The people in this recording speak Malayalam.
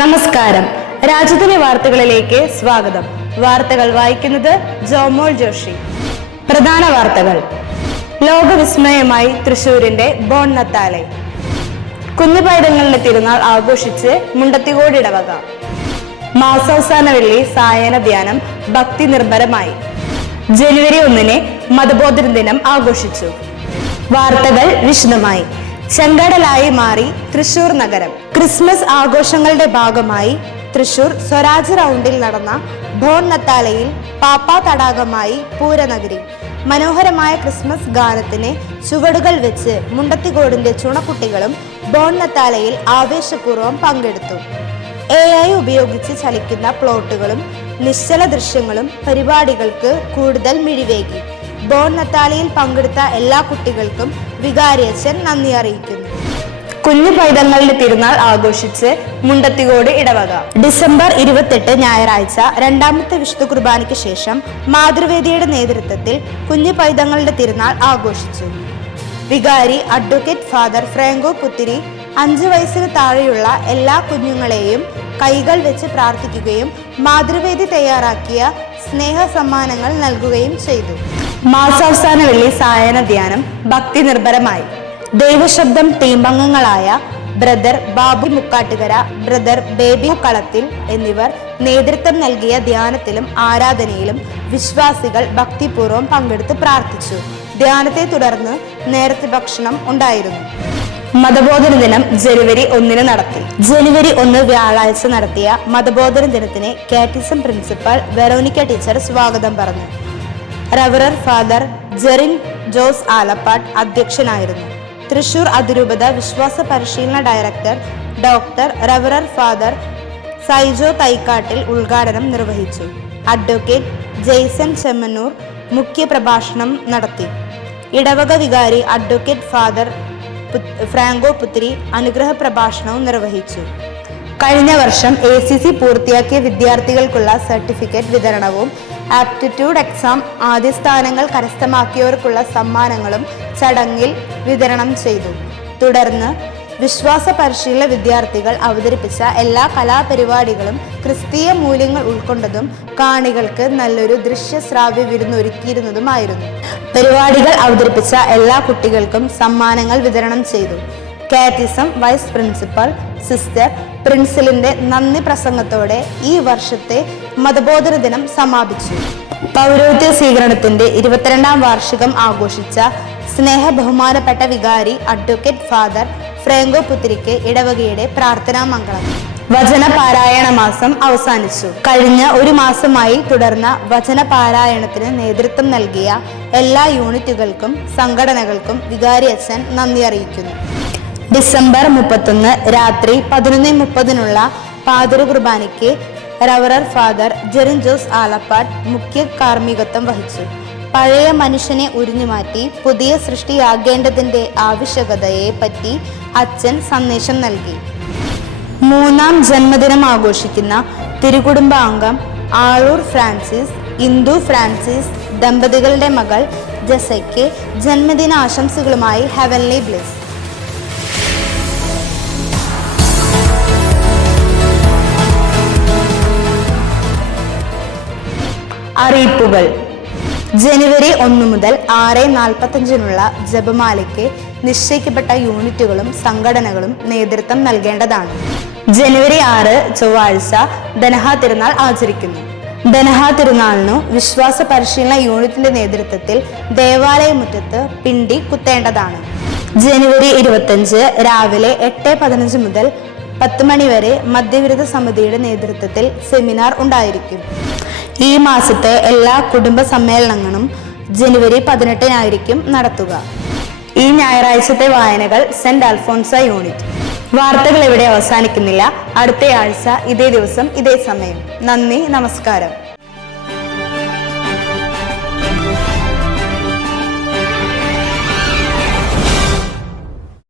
നമസ്കാരം. രാജ്യത്തിലെ വാർത്തകളിലേക്ക് സ്വാഗതം. വാർത്തകൾ വായിക്കുന്നത് ജോമോൾ ജോഷി. പ്രധാന വാർത്തകൾ. ലോകവിസ്മയമായി തൃശൂരിന്റെ ബോൺ നത്താലെ. കുഞ്ഞുപൈതങ്ങളുടെ തിരുനാൾ ആഘോഷിച്ച് മുണ്ടത്തിക്കോട് ഇടവക. മാസാവസാന വെള്ളി സായന ധ്യാനം ഭക്തി നിർഭരമായി. ജനുവരി 1 മതബോധന ദിനം ആഘോഷിച്ചു. വാർത്തകൾ വിശദമായി. ചെങ്കടലായി മാറി തൃശൂർ നഗരം. ക്രിസ്മസ് ആഘോഷങ്ങളുടെ ഭാഗമായി തൃശൂർ സ്വരാജ് റൗണ്ടിൽ നടന്ന ബോൺ നത്താലയിൽ പാപ്പാ തടാകമായി പൂരനഗരി. മനോഹരമായ ക്രിസ്മസ് ഗാനത്തിന് ചുവടുകൾ വെച്ച് മുണ്ടത്തിക്കോടിന്റെ ചുണക്കുട്ടികളും ബോൺ നത്താലയിൽ ആവേശപൂർവ്വം പങ്കെടുത്തു. AI ഉപയോഗിച്ച് ചലിക്കുന്ന പ്ലോട്ടുകളും നിശ്ചല ദൃശ്യങ്ങളും പരിപാടികൾക്ക് കൂടുതൽ മിഴിവേകി. ബോൺ നത്താലയിൽ പങ്കെടുത്ത എല്ലാ കുട്ടികൾക്കും വികാരിയച്ഛൻ നന്ദി അറിയിക്കുന്നു. കുഞ്ഞു പൈതങ്ങളുടെ തിരുനാൾ ആഘോഷിച്ച് മുണ്ടത്തിക്കോട് ഇടവക. ഡിസംബർ 28 ഞായറാഴ്ച രണ്ടാമത്തെ വിശുദ്ധ കുർബാനയ്ക്ക് ശേഷം മാതൃവേദിയുടെ നേതൃത്വത്തിൽ കുഞ്ഞു പൈതങ്ങളുടെ തിരുനാൾ ആഘോഷിച്ചു. വികാരി അഡ്വക്കേറ്റ് ഫാദർ ഫ്രാങ്കോ പുത്തിരി 5 വയസ്സിന് താഴെയുള്ള എല്ലാ കുഞ്ഞുങ്ങളെയും കൈകൾ വെച്ച് പ്രാർത്ഥിക്കുകയും മാതൃവേദി തയ്യാറാക്കിയ സ്നേഹ സമ്മാനങ്ങൾ നൽകുകയും ചെയ്തു. മാസാവസാന വെള്ളി സായന ധ്യാനം ഭക്തി നിർഭരമായി. ദൈവശബ്ദം ടീമംഗങ്ങളായ ബ്രദർ ബാബു മുക്കാട്ടുകര, ബ്രദർ ബേബി കളത്തിൽ എന്നിവർ നേതൃത്വം നൽകിയ ധ്യാനത്തിലും ആരാധനയിലും വിശ്വാസികൾ ഭക്തിപൂർവ്വം പങ്കെടുത്ത് പ്രാർത്ഥിച്ചു. ധ്യാനത്തെ തുടർന്ന് നേരത്തെ ഭക്ഷണം ഉണ്ടായിരുന്നു. മതബോധന ദിനം ജനുവരി 1 നടത്തി. ജനുവരി 1 വ്യാഴാഴ്ച നടത്തിയ മതബോധന ദിനത്തിന് കാറ്റിസം പ്രിൻസിപ്പൽ വെറോനിക്ക ടീച്ചർ സ്വാഗതം പറഞ്ഞു. റവറർ ഫാദർ ജെറിൻ ജോസ് ആലപ്പാട്ട് അധ്യക്ഷനായിരുന്നു. തൃശൂർ അതിരൂപത വിശ്വാസ പരിശീലന ഡയറക്ടർ ഡോക്ടർ റവറർ ഫാദർ സൈജോ തൈക്കാട്ടിൽ ഉദ്ഘാടനം നിർവഹിച്ചു. അഡ്വക്കേറ്റ് ജെയ്സൺ ചെമ്മന്നൂർ മുഖ്യ പ്രഭാഷണം നടത്തി. ഇടവക വികാരി അഡ്വക്കേറ്റ് ഫാദർ ഫ്രാങ്കോ പുത്തിരി അനുഗ്രഹ പ്രഭാഷണവും നിർവഹിച്ചു. കഴിഞ്ഞ വർഷം ACC പൂർത്തിയാക്കിയ വിദ്യാർത്ഥികൾക്കുള്ള സർട്ടിഫിക്കറ്റ് വിതരണവും ആപ്റ്റിറ്റ്യൂഡ് എക്സാം ആദ്യ സ്ഥാനങ്ങൾ കരസ്ഥമാക്കിയവർക്കുള്ള സമ്മാനങ്ങളും ചടങ്ങിൽ വിതരണം ചെയ്തു. തുടർന്ന് വിശ്വാസ പരിശീലന വിദ്യാർത്ഥികൾ അവതരിപ്പിച്ച എല്ലാ കലാപരിപാടികളും ക്രിസ്തീയ മൂല്യങ്ങൾ ഉൾക്കൊണ്ടതും കാണികൾക്ക് നല്ലൊരു ദൃശ്യശ്രാവ്യ വിരുന്നൊരുക്കിയിരുന്നതുമായിരുന്നു. പരിപാടികൾ അവതരിപ്പിച്ച എല്ലാ കുട്ടികൾക്കും സമ്മാനങ്ങൾ വിതരണം ചെയ്തു. കാറ്റിസം വൈസ് പ്രിൻസിപ്പൽ സിസ്റ്റർ പ്രിൻസിലിന്റെ നന്ദി പ്രസംഗത്തോടെ ഈ വർഷത്തെ മതബോധന ദിനം സമാപിച്ചു. പൗരോഹിത്യ സ്വീകരണത്തിന്റെ 22ാം വാർഷികം ആഘോഷിച്ച സ്നേഹ ബഹുമാനപ്പെട്ട വികാരി അഡ്വക്കേറ്റ് ഫാദർ ഫ്രാങ്കോ പുത്തിരിക്ക് ഇടവകയുടെ പ്രാർത്ഥനാ മംഗളം. വചന പാരായണ മാസം അവസാനിച്ചു. കഴിഞ്ഞ ഒരു മാസമായി തുടർന്ന വചന പാരായണത്തിന് നേതൃത്വം നൽകിയ എല്ലാ യൂണിറ്റുകൾക്കും സംഘടനകൾക്കും വികാരി അച്ഛൻ നന്ദി അറിയിക്കുന്നു. ഡിസംബർ 31 രാത്രി 11:30 പാതിര കുർബാനയ്ക്ക് റവറർ ഫാദർ ജെറിൻ ജോസ് ആലപ്പാട്ട് മുഖ്യ കാർമ്മികത്വം വഹിച്ചു. പഴയ മനുഷ്യനെ ഉരിഞ്ഞുമാറ്റി പുതിയ സൃഷ്ടിയാകേണ്ടതിന്റെ ആവശ്യകതയെ പറ്റി അച്ഛൻ സന്ദേശം നൽകി. 3ാം ജന്മദിനം ആഘോഷിക്കുന്ന തിരുകുടുംബാംഗം ആളൂർ ഫ്രാൻസിസ്, ഇന്ദു ഫ്രാൻസിസ് ദമ്പതികളുടെ മകൾ ജസയ്ക്ക് ജന്മദിന ആശംസകളുമായി ഹെവൻലി ബ്ലിസ്. അറിയിപ്പുകൾ. ജനുവരി 1 മുതൽ 6:45 ജപമാലയ്ക്ക് നിശ്ചയിക്കപ്പെട്ട യൂണിറ്റുകളും സംഘടനകളും നേതൃത്വം നൽകേണ്ടതാണ്. ജനുവരി 6 ചൊവ്വാഴ്ച ദനഹാ തിരുനാൾ ആചരിക്കുന്നു. ദനഹാ തിരുനാളിനു വിശ്വാസ പരിശീലന യൂണിറ്റിന്റെ നേതൃത്വത്തിൽ ദേവാലയ മുറ്റത്ത് പിണ്ടി കുത്തേണ്ടതാണ്. ജനുവരി 25 രാവിലെ 8:15 മുതൽ 10 മണി വരെ മദ്യവിരുദ്ധ സമിതിയുടെ നേതൃത്വത്തിൽ സെമിനാർ ഉണ്ടായിരിക്കും. ഈ മാസത്തെ എല്ലാ കുടുംബ സമ്മേളനങ്ങളും ജനുവരി 18 നടത്തുക. ഈ ഞായറാഴ്ചത്തെ വായനകൾ സെന്റ് അൽഫോൺസ യൂണിറ്റ്. വാർത്തകൾ ഇവിടെ അവസാനിക്കുന്നില്ല. അടുത്ത ആഴ്ച ഇതേ ദിവസം ഇതേ സമയം. നന്ദി, നമസ്കാരം.